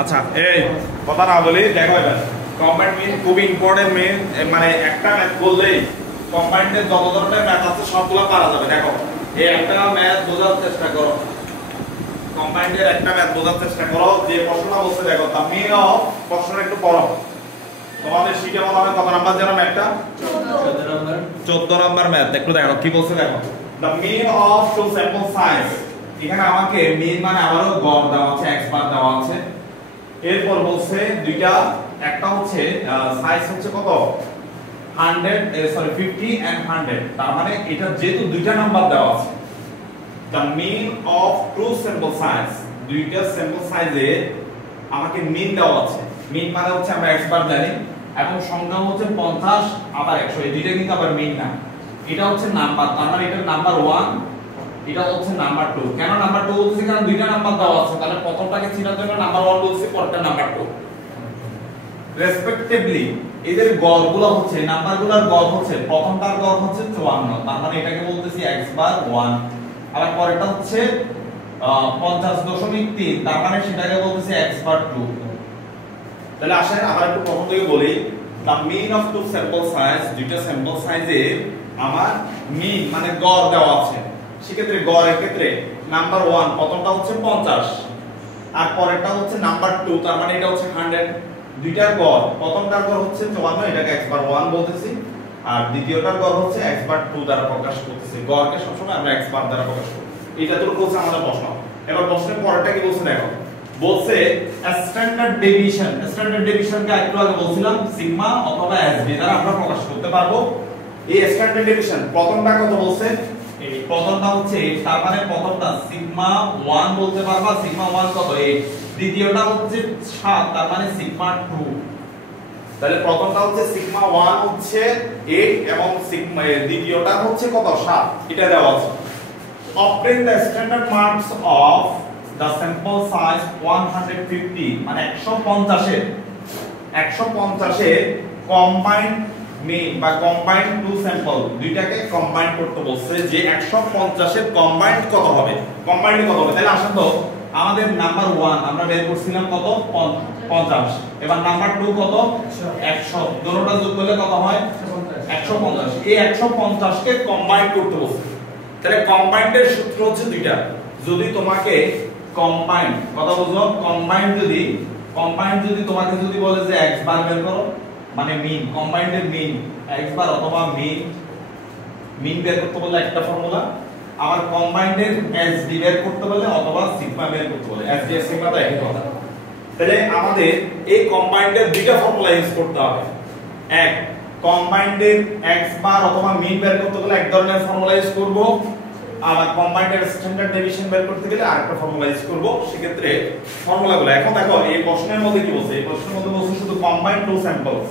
আচ্ছা এই কথা না বলি দেখো এবার কম্বাইন্ড মিন খুব ইম্পর্টেন্ট মিন মানে একটা ম্যাথ বললেই কম্বাইন্ডের যত ধরনের ম্যাথ আছে সবগুলো পারা যাবে দেখো এই একটা ম্যাথ বোঝার চেষ্টা করো কম্বাইন্ডের একটা ম্যাথ বোঝার চেষ্টা করো যে প্রশ্নটা বলছে দেখো দা মিন অফ প্রশ্নটা একটু পড়ো তোমাদের শিখে বলা হবে কত নাম্বার যেন ম্যাথটা 14 নাম্বার ম্যাথ একটু দেখো কি বলছে দেখো দা মিন অফ টু স্যাম্পল সাইজ এখানে আমাকে মিন মানে আবারও গড় দেওয়া আছে x বার দেওয়া আছে এরপর বলছে দুইটা একটা হচ্ছে সাইজ হচ্ছে কত 100 সরি 50 এন্ড 100 তার মানে এটা যেহেতু দুইটা নাম্বার দেওয়া আছে the mean of two sample size দুইটা স্যাম্পল সাইজে আমাকে মিন দেওয়া আছে মিন মানে হচ্ছে আমরা x বার জানি এবং সংখ্যা হচ্ছে 50 আবার 100 এই দুইটা কিন্তু আবার মিন না এটা হচ্ছে নাম্বার তার মানে এটা নাম্বার 1 এটা হচ্ছে নাম্বার 2 কেন নাম্বার 2 বলছি কারণ দুইটা নাম্বার দেওয়া আছে তাহলে প্রথমটাকে চিনার জন্য নাম্বার 1 বলছি পরেরটা নাম্বার 2 রেসপেক্টিভলি এদের গড়গুলো হচ্ছে নাম্বারগুলোর গড় হচ্ছে প্রথমটার গড় হচ্ছে 54 তার মানে এটাকে বলতেছি x বার 1 আবার পরেরটা হচ্ছে 50.3 তার মানে সেটাকে বলতেছি x বার 2 তাহলে আসেন আবার একটু প্রথম থেকে বলি the mean of two sample size দুইটা স্যাম্পল সাইজে আমার মিন মানে গড় দেওয়া আছে সেক্ষেত্রে গড়ের ক্ষেত্রে নাম্বার 1 প্রথমটা হচ্ছে 50 আর পরেরটা হচ্ছে নাম্বার 2 তার মানে এটা হচ্ছে 100 দুইটার গড় প্রথমটার গড় হচ্ছে 54 এটাকে x বার 1 বলতেছি আর দ্বিতীয়টার গড় হচ্ছে x বার 2 দ্বারা প্রকাশ করতেছি গড়কে সবসময় আমরা x বার দ্বারা প্রকাশ করি এটা তো বলছে আমাদের প্রশ্ন এবার প্রশ্নের পরেরটা কি বলছে দেখো বলছে স্ট্যান্ডার্ড ডেভিয়েশনকে একটু আগে বলছিলাম সিগমা অথবা এসবি দ্বারা আমরা প্রকাশ করতে পারবো এই স্ট্যান্ডার্ড ডেভিয়েশন প্রথমটা কত বলছে এই প্রথমটা হচ্ছে 8 তার মানে প্রথমটা সিগমা 1 বলতে পারবা সিগমা 1 কত 8 দ্বিতীয়টা হচ্ছে 7 তার মানে সিগমা 2 তাহলে প্রথমটা হচ্ছে সিগমা 1 হচ্ছে 8 এবং সিগমা দ্বিতীয়টা হচ্ছে কত 7 এটা দেওয়া আছে obtain the standard marks of the sample size 150 মানে 150 এর কম্বাইন্ড মিন বা কম্বাইন্ড টু স্যাম্পল দুইটাকে কম্বাইন করতে বলছে যে 150 এর কম্বাইন্ড কত হবে তাহলে আসেন তো আমাদের নাম্বার 1 আমরা বের করছিলাম কত 50 এবার নাম্বার 2 কত 100 দুটোটা যোগ করলে কত হয় 150 এই 150 কে কম্বাইন করতে বলছে তাহলে কম্বাইন্ডের সূত্র হচ্ছে দুইটা যদি তোমাকে কম্বাইন্ড কথা বুঝো কম্বাইন্ড যদি তোমাকে যদি বলে যে x বার বের করো মানে মিন কম্বাইন্ডের মিন x বার অথবা মিন বের করতে বলে একটা ফর্মুলা আবার কম্বাইন্ডের sd বের করতে বলে অথবা সিগমা বের করতে বলে sd এর সিগমা তো একই কথা তাহলে আমাদের এই কম্বাইন্ডের দুইটা ফর্মুলা ইউজ করতে হবে এক কম্বাইন্ডের x বার অথবা মিন বের করতে গেলে এক ধরনের ফর্মুলা ইউজ করব আবার কম্বাইন্ডের স্ট্যান্ডার্ড ডেভিয়েশন বের করতে গেলে আরেকটা ফর্মুলা ইউজ করব সেক্ষেত্রে ফর্মুলাগুলো এখন দেখো এই প্রশ্নের মধ্যে কি বলছে এই প্রশ্নের মধ্যে বলছে শুধু কম্বাইন্ড টু স্যাম্পলস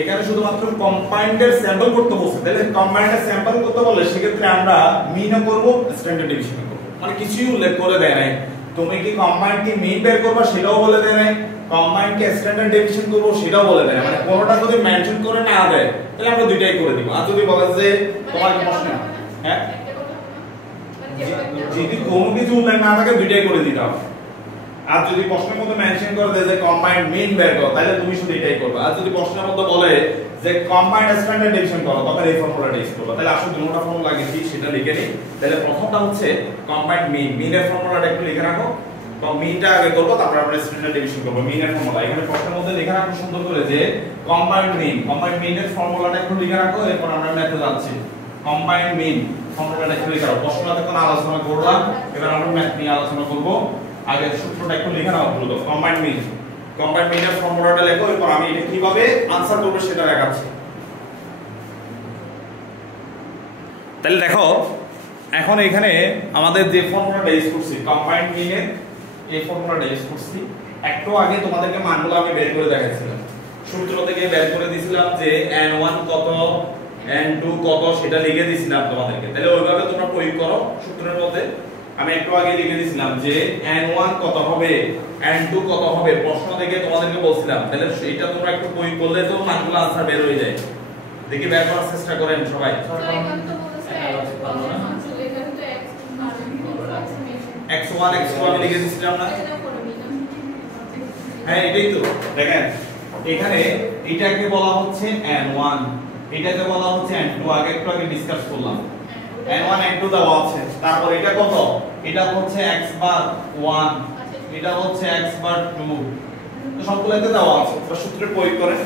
এখানে শুধুমাত্র কম্বাইন্ডের স্যাম্পল করতে বলছে তাহলে কম্বাইন্ডের স্যাম্পল করতে বললে সেক্ষেত্রে আমরা মিনও করব স্ট্যান্ডার্ড ডেভিয়েশন করব মানে কিছুই উল্লেখ করে দেয় নাই তুমি কি কম্বাইন্ড কি মিন বের করবে সেটাও বলে দেয় নাই কম্বাইন্ড কে স্ট্যান্ডার্ড ডেভিয়েশন করব সেটাও বলে দেয় মানে কোনটা যদি মেনশন করে না দেয় তাহলে আমরা দুইটাই করে দিব আর যদি বলে যে তোমার প্রশ্ন হ্যাঁ যদি কোনো কিছু উল্লেখ না থাকে দুইটাই করে দিতে হবে আর যদি প্রশ্নের মধ্যে মেনশন করে দেয় যে কম্বাইন্ড মিন বের করো তাহলে তুমি শুধু এটাই করবে আর যদি প্রশ্নের মধ্যে বলে যে কম্বাইন্ড স্ট্যান্ডার্ড ডেভিয়েশন করো তখন এই ফর্মুলাটা ইউজ করবে তাহলে আসলে দুটোটা ফর্মুলা লিখি সেটা লিখে নিই তাহলে প্রথমটা হচ্ছে কম্বাইন্ড মিনের ফর্মুলাটা একটু লিখে রাখো তো মিনটা আগে করব তারপর আমরা স্ট্যান্ডার্ড ডেভিয়েশন করব মিনের ফর্মুলা এখানে প্রশ্নের মধ্যে লিখে রাখো সুন্দর করে যে কম্বাইন্ড মিনের ফর্মুলাটা একটু লিখে রাখো এরপর আমরা ম্যাথে যাচ্ছি কম্বাইন্ড মিন ফর্মুলাটা একটু লিখে রাখো প্রশ্নটাতে কোন আলোচনা করলাম এবার আমরা ম্যাথ নিয়ে আলোচনা করব আগে সূত্রটা একটু লিখে নাও দ্রুত কম্বাইন্ড মিনের ফর্মুলাটা লেখো এরপর আমি এটা কিভাবে আনসার করব সেটা দেখাচ্ছি তাহলে দেখো এখন এখানে আমাদের যে ফর্মুলাটা ইউজ করছি কম্বাইন্ড মিনের এই ফর্মুলাটা ইউজ করছি একটু আগে তোমাদেরকে মানগুলো আমি বের করে দেখাচ্ছিলাম সূত্র থেকে বের করে দিয়েছিলাম যে n1 কত n2 কত সেটা লিখে দিয়েছিলাম তোমাদেরকে তাহলে ওইভাবে তোমরা প্রয়োগ করো সূত্রের মধ্যে আমি একটু আগে লিখে দিয়েছিলাম যে n1 কত হবে n2 কত হবে প্রশ্ন থেকে তোমাদেরকে বলছিলাম তাহলে এটা তোমরা একটু প্রয়োগ করলে তো মানগুলো আনসার বের হয়ে যায় দেখি বের করার চেষ্টা করেন সবাই x1 x2 আমি লিখে দিয়েছিলাম না হ্যাঁ এটাই তো দেখেন এখানে এটাকে বলা হচ্ছে n1 এটাকে বলা হচ্ছে n2 একটু আগে ডিসকাস করলাম n1 n2 দেওয়া আছে তারপর এটা কত এটা হচ্ছে x বার 1 এটা হচ্ছে x বার 2 তো সবগুলোতে দেওয়া আছে তো সূত্রে প্রয়োগ করেন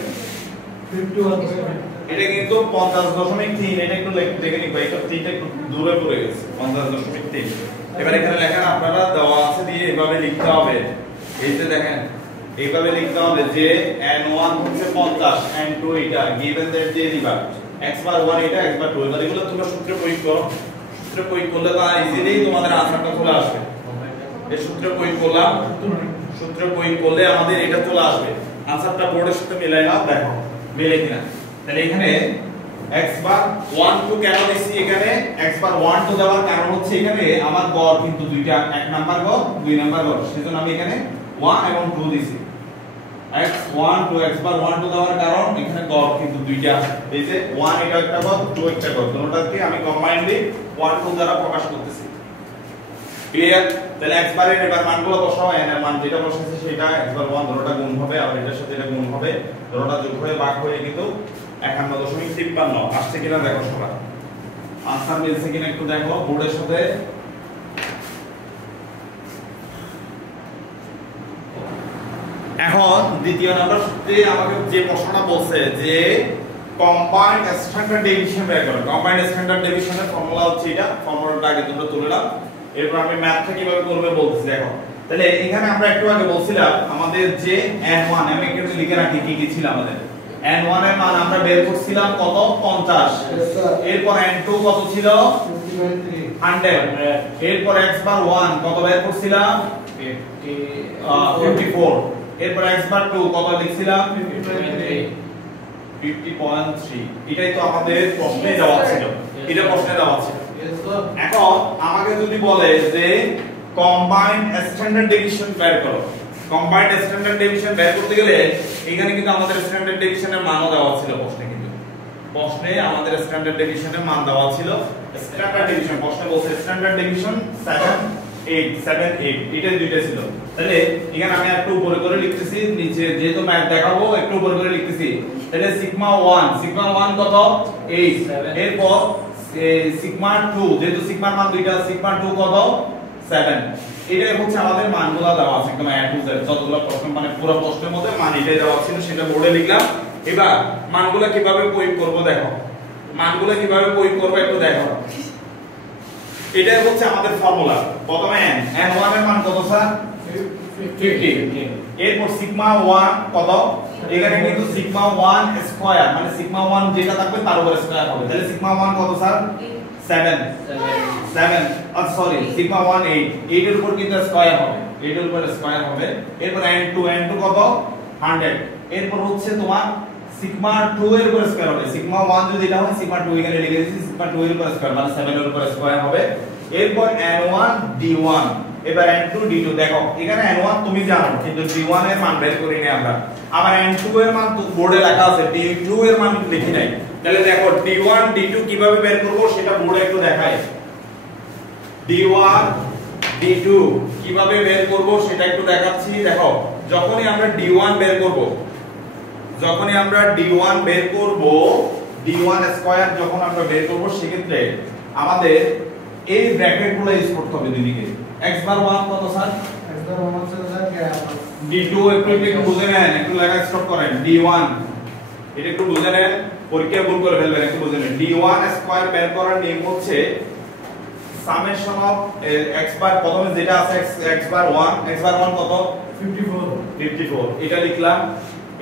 51 এটা কিন্তু 50.3 এটা একটু দেখে নিব এটা তিনটা একটু দূরে পড়ে গেছে 50.3 এবার এখানে লেখেন আপনারা দেওয়া আছে দিয়ে এভাবে লিখতে হবে এই যে দেখেন এইভাবে লিখতে হবে যে n1 হচ্ছে 50 n2 এটা given that দিয়ে দিবা x বার 1 এটা x বার 2 এবার এগুলো তোমরা সূত্রে প্রয়োগ করো সূত্রে প্রয়োগ করলে তো ইজিলি তোমাদের আনসারটা চলে আসবে এই সূত্রে প্রয়োগ করলাম সূত্রে প্রয়োগ করলে আমাদের এটা চলে আসবে আনসারটা বোর্ডের সাথে মিলাই নাও দেখো মিলে কিনা তাহলে এখানে x বার 1 2 কেন দিছি এখানে x বার 1 2 দেওয়ার কারণ হচ্ছে এখানে আমার গড় কিন্তু দুইটা এক নাম্বার গড় দুই নাম্বার গড় সেজন্য আমি এখানে 1 এবং 2 দিছি x1 2 x বার 1 2 দেওয়ার কারণ এখানে গড় কিন্তু দুইটা এই যে 1 এটা একটা গড় 2 একটা গড় দুটোটাকে আমি কম্বাইন্ডলি 1 2 দ্বারা প্রকাশ করতেছি ক্লিয়ার তাহলে x বারের এবার মানগুলো বসাও n এর মান যেটা বসাইছে সেটা x বার 1 দুটোটা গুণ হবে আর এটার সাথে এটা গুণ হবে দুটোটা যোগ হয়ে ভাগ হয়ে কিন্তু 51.53 আসছে কিনা দেখো সবাই আনসার মিলছে কিনা একটু দেখো বোর্ডের সাথে এখন দ্বিতীয় নাম্বার সূত্রে আমাকে যে প্রশ্নটা বলছে যে কম্বাইন্ড স্ট্যান্ডার্ড ডেভিয়েশন বের করো কম্বাইন্ড স্ট্যান্ডার্ড ডেভিয়েশনের ফর্মুলা হচ্ছে এটা ফর্মুলাটা আগে তোমরা তুলে নাও এরপর আমি ম্যাথটা কিভাবে করবে বলতেছি দেখো তাহলে এখানে আমরা একটু আগে বলছিলাম আমাদের যে n1 আমি এখানে লিখে রাখি কি কি ছিল আমাদের n1 এর মান আমরা বের করছিলাম কত 50 এরপর n2 কত ছিল 100 এরপর x বার 1 কত বের করছিলাম 54 এরপর x বার 2 কত লিখছিলাম 50.3 এটাই তো আমাদের প্রশ্নে দেওয়া ছিল এটা প্রশ্নে দেওয়া ছিল এখন আমাকে যদি বলে যে কম্বাইন্ড স্ট্যান্ডার্ড ডেভিয়েশন বের করো কম্বাইন্ড স্ট্যান্ডার্ড ডেভিয়েশন বের করতে গেলে এখানে কিন্তু আমাদের স্ট্যান্ডার্ড ডেভিয়েশনের মানও দেওয়া ছিল প্রশ্নে কিন্তু প্রশ্নে আমাদের স্ট্যান্ডার্ড ডেভিয়েশনের মান দেওয়া ছিল স্ট্যান্ডার্ড ডেভিয়েশন প্রশ্নে বলছে স্ট্যান্ডার্ড ডেভিয়েশন 7 8 এটা দুইটা ছিল তাহলে এখানে আমি একটু উপরে করে লিখতেছি নিচে যেহেতু ম্যাথ দেখাবো একটু উপরে করে লিখতেছি তাহলে সিগমা 1 কত 8 এরপর সিগমা 2 যেহেতু সিগমার মান দুইটা সিগমা 2 কত 7 এটাই হচ্ছে আমাদের মানগুলো দেওয়া আছে একদম A to Z যতগুলো প্রশ্ন মানে পুরো প্রশ্নের মধ্যে মান এটাই দেওয়া ছিল সেটা বোর্ডে লিখলাম এবার মানগুলো কিভাবে প্রয়োগ করব দেখো মানগুলো কিভাবে প্রয়োগ করব একটু দেখো এটাই হচ্ছে আমাদের ফর্মুলা প্রথমে n1 এর মান কত স্যার 50 এরপর সিগমা 1 কত এখানে কিন্তু সিগমা 1 স্কয়ার মানে সিগমা 1 যেটা থাকবে তার উপর স্কয়ার হবে তাহলে সিগমা 1 কত স্যার 7 সরি সিগমা 1 8 এর উপর কিন্তু স্কয়ার হবে 8 এর উপর স্কয়ার হবে এরপর n2 কত 100 এরপর হচ্ছে তোমার সিগমা 2 এর উপর স্কয়ার হবে সিগমা 1 যদি এটা হয় সিগমা 2 এখানে লিখে দিয়েছি সিগমা 2 এর উপর স্কয়ার মানে 7 এর উপর স্কয়ার হবে এরপর n1 d1 এবার n2 d2 দেখো এখানে n1 তুমি জানো কিন্তু d1 এর মান বের করি নি আমরা আবার n2 এর মান তো বোর্ডে লেখা আছে d2 এর মান লিখি নাই তাহলে দেখো d1 d2 কিভাবে বের করব সেটা বোর্ডে একটু দেখাই d1 d2 কিভাবে বের করব সেটা একটু দেখাচ্ছি দেখো যখনই আমরা d1 বের করব d1 স্কয়ার যখন আমরা বের করব সেক্ষেত্রে আমাদের এই ব্র্যাকেটগুলো ইউজ করতে হবে দুদিকে x বার 1 কত স্যার x বার 1 হচ্ছে স্যার d2 একটু বুঝে নেন একটু লেখা স্টপ করেন d1 এটা একটু বুঝে নেন পরীক্ষা ভুল করে ফেলবেন একটু বুঝে নেন d1 স্কয়ার বের করার নিয়ম হচ্ছে সামেশন অফ x বার প্রথমে যেটা আছে x বার 1 কত 54 এটা লিখলাম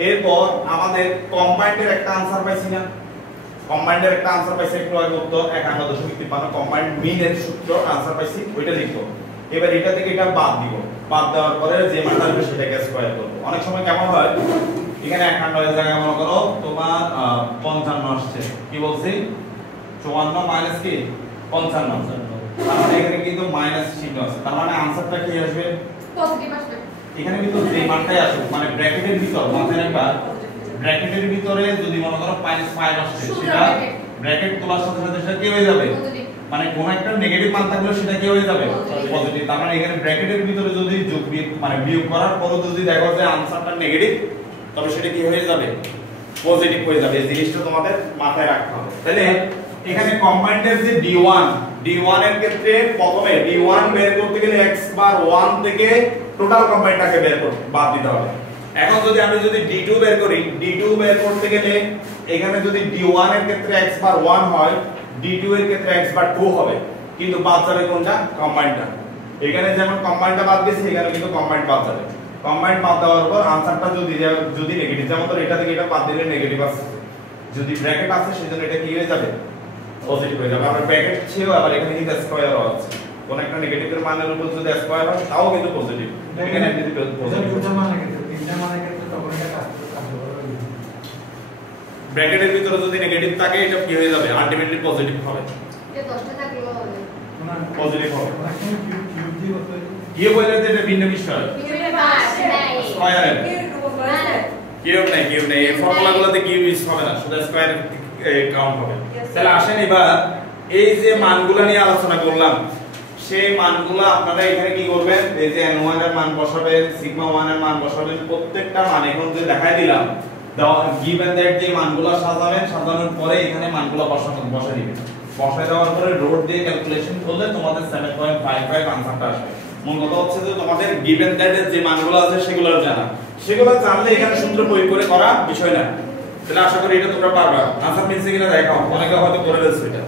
এরপর আমাদের কম্বাইন্ডের একটা आंसर পাইছি না কম্বাইন্ডের একটা आंसर পাইছি একটু আগে উত্তর 51.53 কম্বাইন্ড মিন এর সূত্র आंसर পাইছি ওইটা লিখব এবার এটা থেকে এটা বাদ দিব বাদ দেওয়ার পরে যে মানটা আসবে সেটাকে স্কয়ার করব অনেক সময় কেমন হয় এখানে 51 এর জায়গায় মনে করো তোমার 55 আসছে কি বলছি 54 মাইনাস কি 55 তার মানে এখানে কিন্তু মাইনাস চিহ্ন আছে তার মানে आंसरটা কি আসবে পজিটিভ আসবে এখানে কিন্তু যে মানটাই আসুক মানে ব্র্যাকেটের ভিতর মাথায় রাখবা ব্র্যাকেটের ভিতরে যদি মনে করো -5 আসছে সেটা ব্র্যাকেট তোলার সাথে সাথে সেটা কি হয়ে যাবে মানে কোন একটা নেগেটিভ মান থাকলে সেটা কি হয়ে যাবে পজিটিভ। তার মানে এখানে ব্র্যাকেটের ভিতরে যদি যোগ বিয়োগ মানে বিয়োগ করার পরও যদি দেখো যে আনসারটা নেগেটিভ, তবে সেটা কি হয়ে যাবে? পজিটিভ হয়ে যাবে। এই জিনিসটা তোমাদের মাথায় রাখতে হবে। তাহলে এখানে কম্বাইন্ডের যে d1 এর ক্ষেত্রে প্রথমে d1 বের করতে গেলে x বার 1 থেকে টোটাল কম্বাইন্ডটাকে বাদ দিতে হবে। এখন আমি যদি d2 বের করি, d2 বের করতে গেলে এখানে যদি d1 এর ক্ষেত্রে x বার 1 হয়, d2 এর ক্ষেত্রে x বার 2 হবে, কিন্তু বাদ যাবে কোনটা? কম্বাইন্ডটা। এখানে যেমন কম্বাইন্ডটা বাদ দিয়েছি, এখানে কিন্তু কম্বাইন্ড বাদ যাবে। কম্বাইন্ড বাদ দেওয়ার পর আনসারটা যদি নেগেটিভ, যেমন ধর এটা থেকে এটা বাদ দিলে নেগেটিভ আসছে, যদি ব্র্যাকেট আছে সেজন্য এটা কি হয়ে যাবে? পজিটিভ হয়ে যাবে। আবার ব্র্যাকেট ছিল, আবার এখানে কিন্তু স্কয়ারও আছে, কোন একটা নেগেটিভের মানের উপর যদি স্কয়ার হয় তাও কিন্তু পজিটিভ। এখানে যদি পজিটিভ ব্র্যাকেটের ভিতরে যদি নেগেটিভ থাকে, এটা কি হয়ে যাবে? আলটিমেটলি পজিটিভ হবে। এটা 10টা থাকলেও হবে, পজিটিভ হবে। কি বলে যে এটা ভিন্ন বিষয়, স্কয়ার কিউব নাই, এই ফর্মুলাগুলোতে কিউব ইউজ হবে না, শুধু স্কয়ার কাউন্ট হবে। তাহলে আসেন এবার এই যে মানগুলো নিয়ে আলোচনা করলাম, সেই মানগুলো আপনারা এখানে কি করবেন? এই যে n1 এর মান বসাবেন, সিগমা 1 এর মান বসাবেন, প্রত্যেকটা মান এখন যে দেখাই দিলাম, গিভেন দ্যাট যে মানগুলো সাজাবেন, সাজানোর পরে এখানে মানগুলো বসা দিবেন। বসায় দেওয়ার পরে রোড দিয়ে ক্যালকুলেশন করলে তোমাদের 7.55 আনসারটা আসবে। মূল কথা হচ্ছে যে তোমাদের গিভেন দ্যাট এর যে মানগুলো আছে সেগুলো জানা, সেগুলো জানলে এখানে সূত্র প্রয়োগ করে করা বিষয় না। তাহলে আশা করি এটা তোমরা পারবা। আনসার মিলছে কিনা দেখাও, অনেকে হয়তো করে ফেলছে এটা।